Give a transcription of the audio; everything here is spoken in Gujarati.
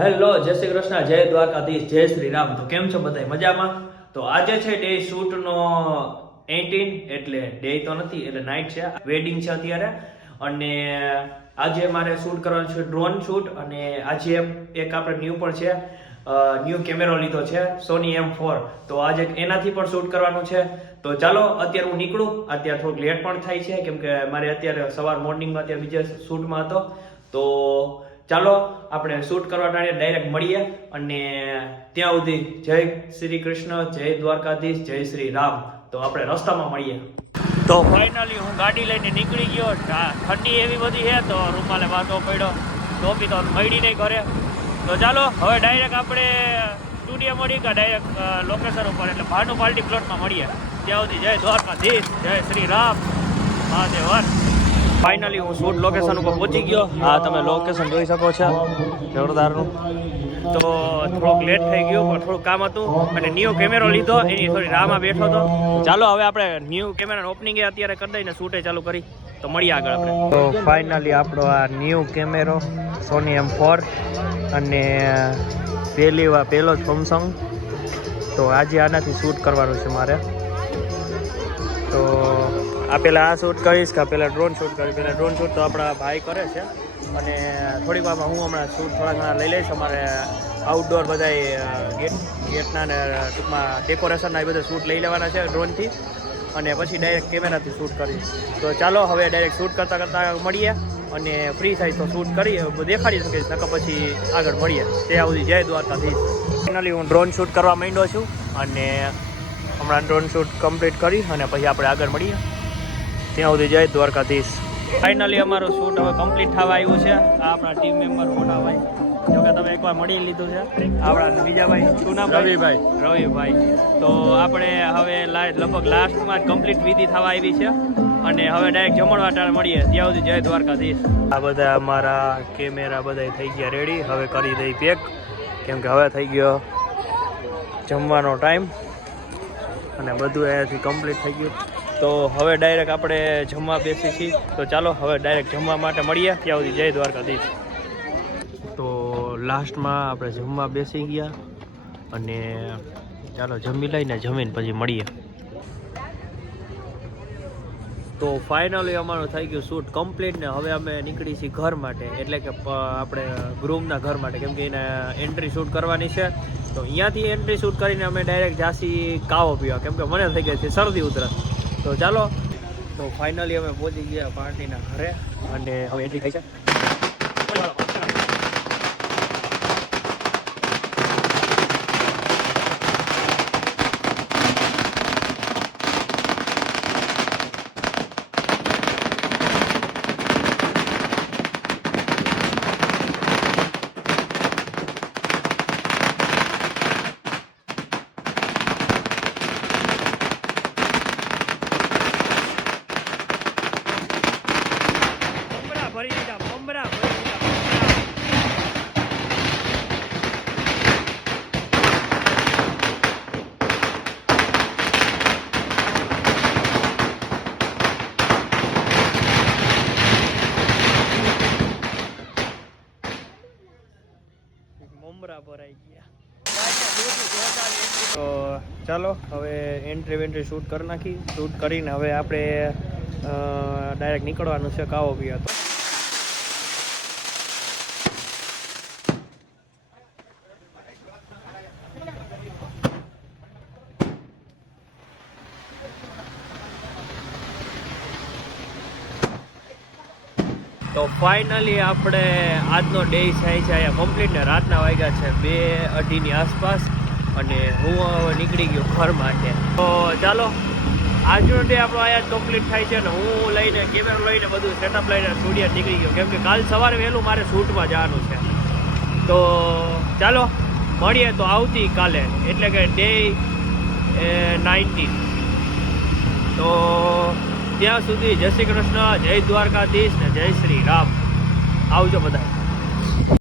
હેલો, જય શ્રી કૃષ્ણ, જય દ્વારકાધીશ, જય શ્રી રામ. તો કેમ છો બધા મજામાં? તો આજે છે ડે શૂટ નો 18, એટલે ડે તો નથી, એટલે નાઇટ છે, વેડિંગ છે અત્યારે. અને આજે મારે શૂટ કરવાનું છે ડ્રોન શૂટ. અને આજે એક આપણે ન્યૂ પણ છે, ન્યૂ કેમેરો લીધો છે સોની M4. તો આજે એનાથી પણ શૂટ કરવાનું છે. તો ચાલો અત્યારે હું નીકળું. અત્યારે થોડુંક લેટ પણ થાય છે કેમ કે મારે અત્યારે સવાર મોર્નિંગમાં અત્યારે બીજા શૂટમાં હતો. તો ચાલો આપણે શૂટ કરવા ટાણે ડાયરેક્ટ મળીએ. અને ત્યાં સુધી જય શ્રી કૃષ્ણ, જય દ્વારકાધીશ, જય શ્રી રામ. તો આપણે રસ્તામાં મળીએ. તો ફાઇનલી હું ગાડી લઈને નીકળી ગયો. ઠંડી એવી બધી છે તો રૂમાલે વાંધો પડ્યો, ટોપી તો મળી નહીં ઘરે. તો ચાલો હવે ડાયરેક્ટ આપણે સ્ટુડિયો મળી કે ડાયરેક્ટ લોકેશન ઉપર, એટલે ભાનુ પાર્ટી પ્લોટમાં મળીએ. ત્યાં સુધી જય દ્વારકાધીશ, જય શ્રી રામ, મહાદેવર. ફાઇનલી હું શૂટ લોકેશન ઉપર પહોંચી ગયો. હા, તમે લોકેશન જોઈ શકો છો, જોરદારનું. તો થોડુંક લેટ થઈ ગયું, પણ થોડુંક કામ હતું અને ન્યૂ કેમેરો લીધો, એની થોડી રાહમાં બેઠો હતો. ચાલો હવે આપણે ન્યૂ કેમેરાનું ઓપનિંગ અત્યારે કરી દઈને શૂટે ચાલુ કરી. તો મળીએ આગળ આપણે. તો ફાઇનલી આપણો આ ન્યૂ કેમેરો સોની M4 અને પહેલો જ સેમસંગ. તો આજે આનાથી શૂટ કરવાનું છે મારે. તો આ પહેલાં આ શૂટ કરીશ કે પહેલાં ડ્રોન શૂટ કરીશ? પહેલાં ડ્રોન શૂટ તો આપણા ભાઈ કરે છે અને થોડીક વારમાં હું હમણાં શૂટ થોડા ઘણા લઈ લઈશ. અમારે આઉટડોર બધાય ગેટના ને ટૂંકમાં ડેકોરેશનના એ બધા શૂટ લઈ લેવાના છે ડ્રોનથી. અને પછી ડાયરેક્ટ કેમેરાથી શૂટ કરીશ. તો ચાલો હવે ડાયરેક્ટ શૂટ કરતાં કરતાં મળીએ. અને ફ્રી થાય તો શૂટ કરી દેખાડી શકીશ, નકર પછી આગળ મળીએ. ત્યાં સુધી જય દ્વારકાધીશ. ફાઇનલી હું ડ્રોન શૂટ કરવા માંડ્યો છું અને હમણાં ડ્રોન શૂટ કમ્પ્લીટ કરી અને પછી આપણે આગળ મળીએ. ત્યાં સુધી જય દ્વારકાધીશ. ફાઇનલી અમારું શૂટ હવે કમ્પ્લીટ થવા આવ્યું છે. આ આપણા ટીમ મેમ્બર મોટા ભાઈ, જોકે તમે એકવાર મળી લીધું છે. આપણા બીજા ભાઈ શું નામ? રવિભાઈ. તો આપણે હવે લગભગ લાસ્ટમાં કમ્પ્લીટ વિધિ થવા આવી છે અને હવે ડાયરેક્ટ જમણવા ટાણે મળીએ. ત્યાં સુધી જય દ્વારકાધીશ. આ બધા અમારા કેમેરા બધા થઈ ગયા રેડી. હવે કરી દઈ પેક, કેમ કે હવે થઈ ગયો જમવાનો ટાઈમ અને બધું અહીંયાથી કમ્પ્લીટ થઈ ગયું. તો હવે ડાયરેક્ટ આપણે જમવા બેસી છીએ. તો ચાલો હવે ડાયરેક્ટ જમવા માટે મળીએ. ત્યાં સુધી જય દ્વારકાધીશ. તો લાસ્ટમાં આપણે જમવા બેસી ગયા અને ચાલો જમી લઈને જમીને પછી મળીએ. તો ફાઇનલી અમારું થઈ ગયું શૂટ કમ્પ્લીટ ને હવે અમે નીકળી છીએ ઘર માટે, એટલે કે આપણે ગ્રૂમના ઘર માટે, કેમ કે એને એન્ટ્રી શૂટ કરવાની છે. તો અહીંયાથી એન્ટ્રી શૂટ કરીને અમે ડાયરેક્ટ જાસી કાવો પીવા, કેમ કે મને થઈ ગઈ છે શરદી ઉધરસ. તો ચાલો, તો ફાઇનલી અમે પહોંચી ગયા પાર્ટીના ઘરે અને હવે એન્ટ્રી થઈ છે. તો ચાલો હવે એન્ટ્રી શૂટ કરી નાખી. શૂટ કરીને હવે આપણે ડાયરેક્ટ નીકળવાનું છે કાવો પીવા. તો ફાઇનલી આપણે આજનો ડે થાય છે અહીંયા કમ્પ્લીટ ને રાતના વાગ્યા છે 2-2:30 આસપાસ અને હું હવે નીકળી ગયો ઘર માટે. તો ચાલો આજનો ડે આપણો અહીંયા કમ્પ્લીટ થાય છે ને હું લઈને કેમેરો લઈને બધું સેટઅપ લઈને સ્ટુડિયો નીકળી ગયો, કેમ કે કાલ સવારે વહેલું મારે શૂટમાં જવાનું છે. તો ચાલો મળીએ તો આવતીકાલે, એટલે કે ડે 19. તો ત્યાં સુધી જય શ્રી કૃષ્ણ, જય દ્વારકાધીશ ને જય શ્રી રામ. આવજો બધા.